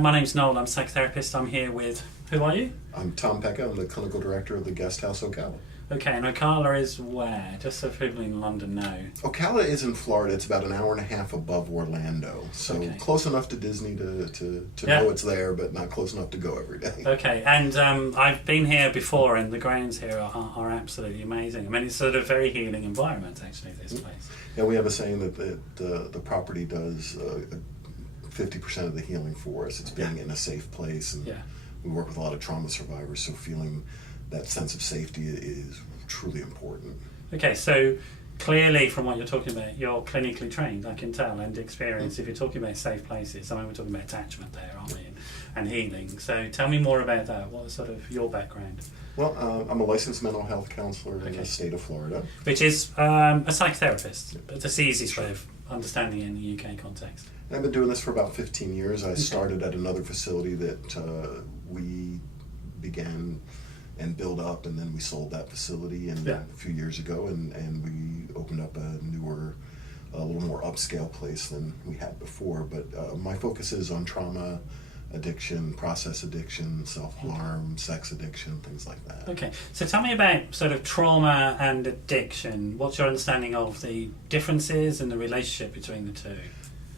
My name's Noel. I'm a psychotherapist. I'm here with... Who are you? I'm Tom Pecca. I'm the clinical director of the Guest House Ocala. Okay, and Ocala is where? Just so people in London know. Ocala is in Florida. It's about an hour and a half above Orlando. So close enough to Disney to know it's there, but not close enough to go every day. Okay, and I've been here before, and the grounds here are absolutely amazing. I mean, it's sort of a very healing environment, actually, this place. Yeah, we have a saying that the property does 50% of the healing for us. It's being in a safe place, and we work with a lot of trauma survivors, so feeling that sense of safety is truly important. Okay, so clearly from what you're talking about, you're clinically trained, I can tell, and experienced. If you're talking about safe places, I mean, we're talking about attachment there, aren't we, and healing. So tell me more about that. What's sort of your background? Well, I'm a licensed mental health counselor in the state of Florida. Which is a psychotherapist. That's the easiest way of understanding it in the UK context. And I've been doing this for about 15 years. I started at another facility that we began and build up, and then we sold that facility a few years ago, and we opened up a newer, a little more upscale place than we had before. But my focus is on trauma, addiction, process addiction, self-harm, sex addiction, things like that. Okay, so tell me about sort of trauma and addiction. What's your understanding of the differences and the relationship between the two?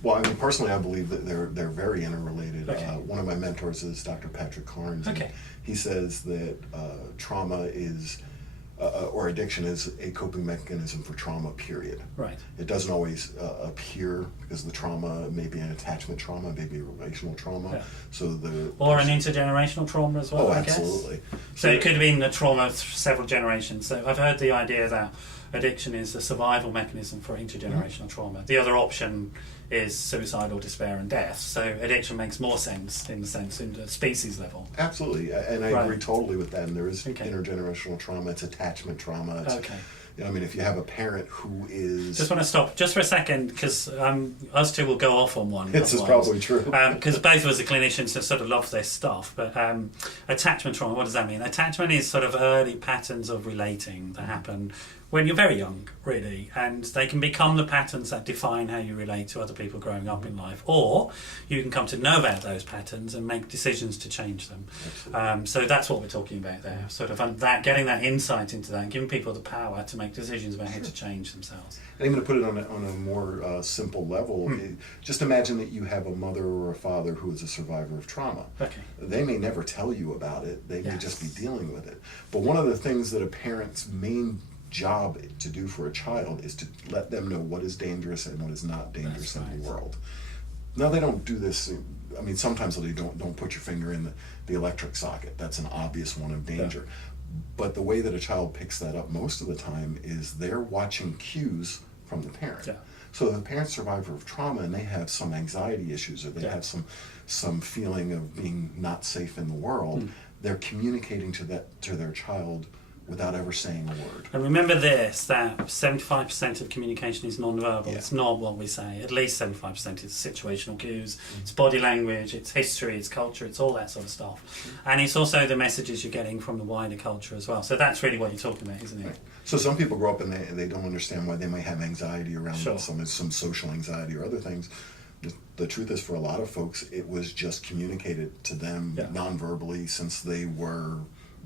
Well, I mean, personally, I believe that they're very interrelated. One of my mentors is Dr. Carnes. Okay. He says that trauma is, or addiction is a coping mechanism for trauma, period. Right. It doesn't always appear, because the trauma may be an attachment trauma, maybe a relational trauma. Yeah. So or an intergenerational trauma as well, I guess. Absolutely. So it could have been a trauma of several generations. So I've heard the idea that addiction is a survival mechanism for intergenerational trauma. The other option is suicidal despair and death. So addiction makes more sense in the species level. Absolutely, and I agree totally with that. And there is intergenerational trauma. It's attachment trauma. It's, you know, I mean, if you have a parent who is... Just want to stop just for a second, because us two will go off on one. This is probably true. Because both of us are clinicians who sort of love this stuff. But attachment trauma, what does that mean? Attachment is sort of early patterns of relating that happen when you're very young, really, and they can become the patterns that define how you relate to other people growing up in life, or you can come to know about those patterns and make decisions to change them. So that's what we're talking about there, sort of that, getting that insight into that, and giving people the power to make decisions about how to change themselves. And even to put it on a more simple level, just imagine that you have a mother or a father who is a survivor of trauma. They may never tell you about it, they may just be dealing with it. But one of the things that a parent's main job to do for a child is to let them know what is dangerous and what is not dangerous in the world. Now, they don't do this, I mean, sometimes they don't put your finger in the electric socket. That's an obvious one of danger. But the way that a child picks that up most of the time is they're watching cues from the parent. So if the parent's survivor of trauma and they have some anxiety issues, or they have some feeling of being not safe in the world, they're communicating to their child without ever saying a word. And remember this, that 75% of communication is nonverbal. It's not what we say. At least 75% is situational cues. It's body language, it's history, it's culture, it's all that sort of stuff. And it's also the messages you're getting from the wider culture as well. So that's really what you're talking about, isn't it? So some people grow up and they don't understand why they might have anxiety around some social anxiety or other things. The truth is, for a lot of folks, it was just communicated to them non-verbally since they were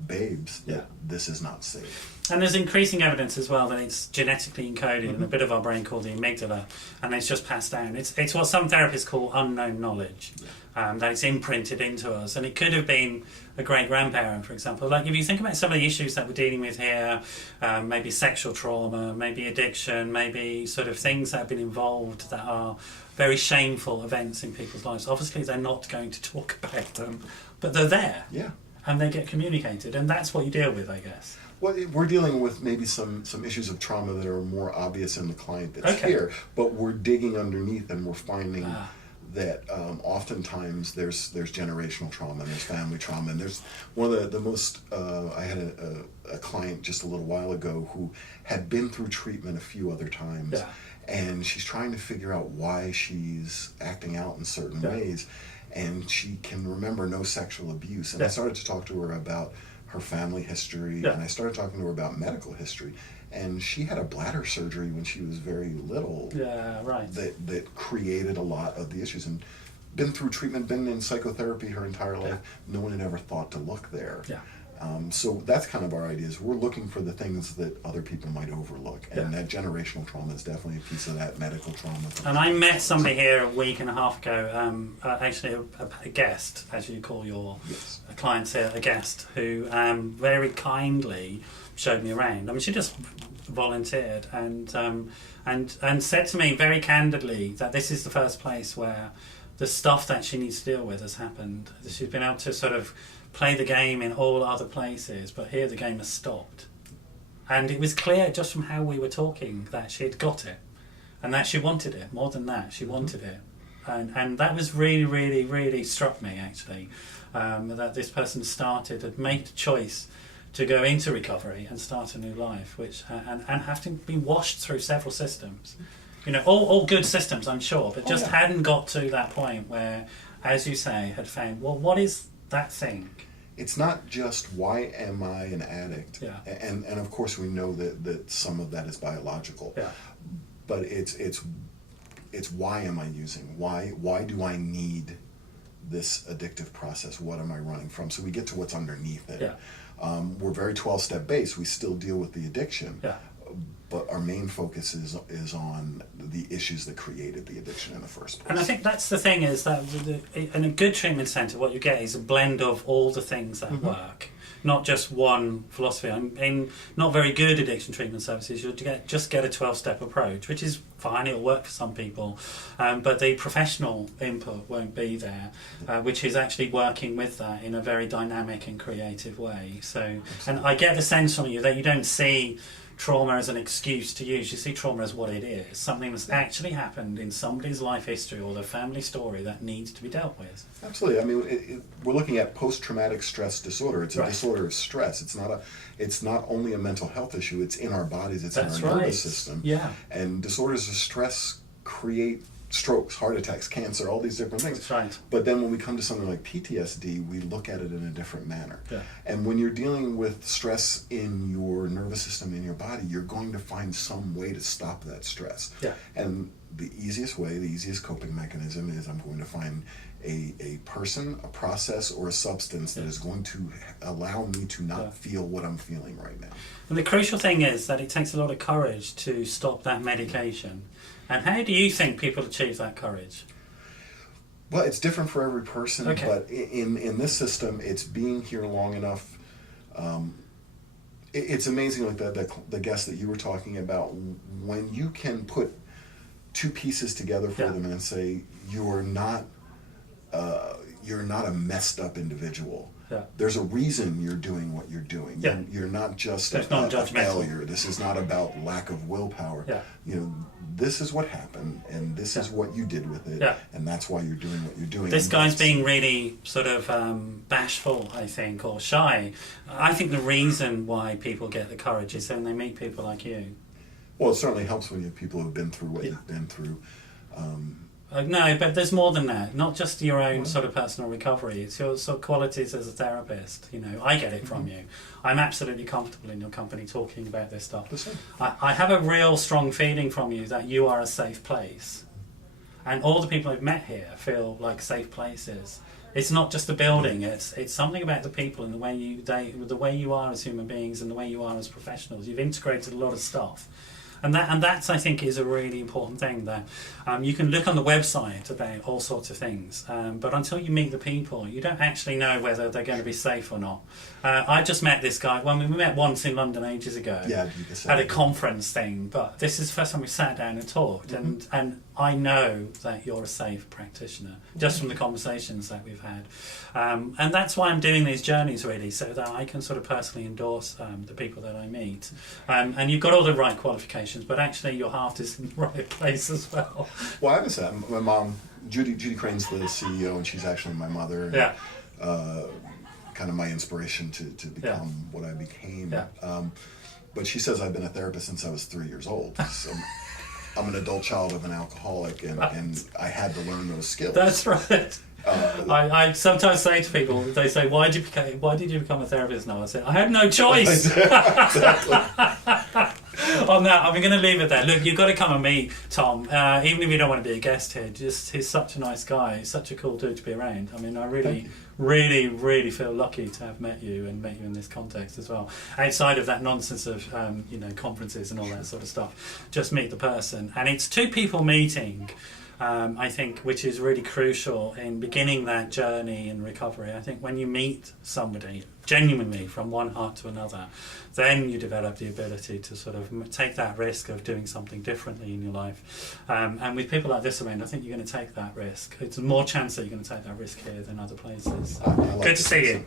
babes that this is not safe. And there's increasing evidence as well that it's genetically encoded in a bit of our brain called the amygdala, and it's just passed down. It's what some therapists call unknown knowledge, that it's imprinted into us. And it could have been a great-grandparent, for example. Like if you think about some of the issues that we're dealing with here, maybe sexual trauma, maybe addiction, maybe sort of things that have been involved that are very shameful events in people's lives. Obviously they're not going to talk about them, but they're there. And they get communicated, and that's what you deal with, I guess. Well, we're dealing with maybe some issues of trauma that are more obvious in the client that's here, but we're digging underneath and we're finding that oftentimes there's generational trauma, and there's family trauma, and there's one of the most, I had a client just a little while ago who had been through treatment a few other times, and she's trying to figure out why she's acting out in certain ways. And she can remember no sexual abuse. And I started to talk to her about her family history, and I started talking to her about medical history. And she had a bladder surgery when she was very little. That created a lot of the issues. And been through treatment, been in psychotherapy her entire life. No one had ever thought to look there. Yeah. So that's kind of our idea, is we're looking for the things that other people might overlook. And that generational trauma is definitely a piece of that, medical trauma. And I met somebody here a week and a half ago, actually a guest, as you call your clients here, a guest, who very kindly showed me around. I mean, she just volunteered and said to me very candidly that this is the first place where the stuff that she needs to deal with has happened. She's been able to sort of play the game in all other places, but here the game has stopped. And it was clear just from how we were talking that she had got it, and that she wanted it. More than that, she wanted it. And that was really, really, really struck me, actually, that this person had made the choice to go into recovery and start a new life, which and have to be washed through several systems. You know, all good systems, I'm sure, but just hadn't got to that point where, as you say, had found, well, what is that thing? It's not just why am I an addict, and of course we know that some of that is biological, but it's why am I using? Why do I need this addictive process? What am I running from? So we get to what's underneath it. We're very 12-step based. We still deal with the addiction. But our main focus is on the issues that created the addiction in the first place. And I think that's the thing, is that in a good treatment centre, what you get is a blend of all the things that work, not just one philosophy. In not very good addiction treatment services, you'll just get a 12-step approach, which is fine, it'll work for some people, but the professional input won't be there, which is actually working with that in a very dynamic and creative way. So, and I get the sense from you that you don't see trauma as an excuse to use. You see trauma as what it is, something that's actually happened in somebody's life history or their family story that needs to be dealt with. Absolutely. I mean, we're looking at post-traumatic stress disorder. It's a disorder of stress. It's not only a mental health issue. It's in our bodies. It's in our nervous system. Yeah. And disorders of stress create strokes, heart attacks, cancer, all these different things. That's right. But then when we come to something like PTSD, we look at it in a different manner. And when you're dealing with stress in your nervous system, in your body, you're going to find some way to stop that stress. And the easiest way, the easiest coping mechanism is I'm going to find a person, a process, or a substance that is going to allow me to not feel what I'm feeling right now. And the crucial thing is that it takes a lot of courage to stop that medication. And how do you think people achieve that courage? Well, it's different for every person, but in this system, it's being here long enough. It's amazing, like the guest that you were talking about, when you can put two pieces together for them and say, you're not a messed up individual. There's a reason you're doing what you're doing. You're not just a failure. This is not about lack of willpower. You know, this is what happened, and this is what you did with it, and that's why you're doing what you're doing. This guy's being really sort of bashful, I think, or shy. I think the reason why people get the courage is when they meet people like you. Well, it certainly helps when you have people who've been through what you've been through. No, but there's more than that. Not just your own sort of personal recovery. It's your sort of qualities as a therapist. You know, I get it from you. I'm absolutely comfortable in your company talking about this stuff. I have a real strong feeling from you that you are a safe place. And all the people I've met here feel like safe places. It's not just the building. It's something about the people and the way you are as human beings and the way you are as professionals. You've integrated a lot of stuff. And that's, I think, is a really important thing. That you can look on the website about all sorts of things, but until you meet the people, you don't actually know whether they're going to be safe or not. I just met this guy. Well, we met once in London ages ago at a conference thing, but this is the first time we sat down and talked, and I know that you're a safe practitioner, just from the conversations that we've had. And that's why I'm doing these journeys, really, so that I can sort of personally endorse the people that I meet. And you've got all the right qualifications, but actually your heart is in the right place as well. Well, I haven't said, my mom, Judy Crane's the CEO, and she's actually my mother. And, kind of my inspiration to become what I became. But she says I've been a therapist since I was 3 years old. So I'm an adult child of an alcoholic, and I had to learn those skills. That's right. I sometimes say to people, they say, why did you become a therapist? No, I say, I had no choice. On that, I'm going to leave it there. Look, you've got to come and meet Tom, even if you don't want to be a guest here. Just he's such a nice guy. He's such a cool dude to be around. I mean, I really feel lucky to have met you and met you in this context as well. Outside of that nonsense of conferences and all that sort of stuff, just meet the person, and it's two people meeting. I think, which is really crucial in beginning that journey in recovery. I think when you meet somebody genuinely from one heart to another, then you develop the ability to sort of take that risk of doing something differently in your life. And with people like this around, I think you're going to take that risk. It's more chance that you're going to take that risk here than other places. Good to see you.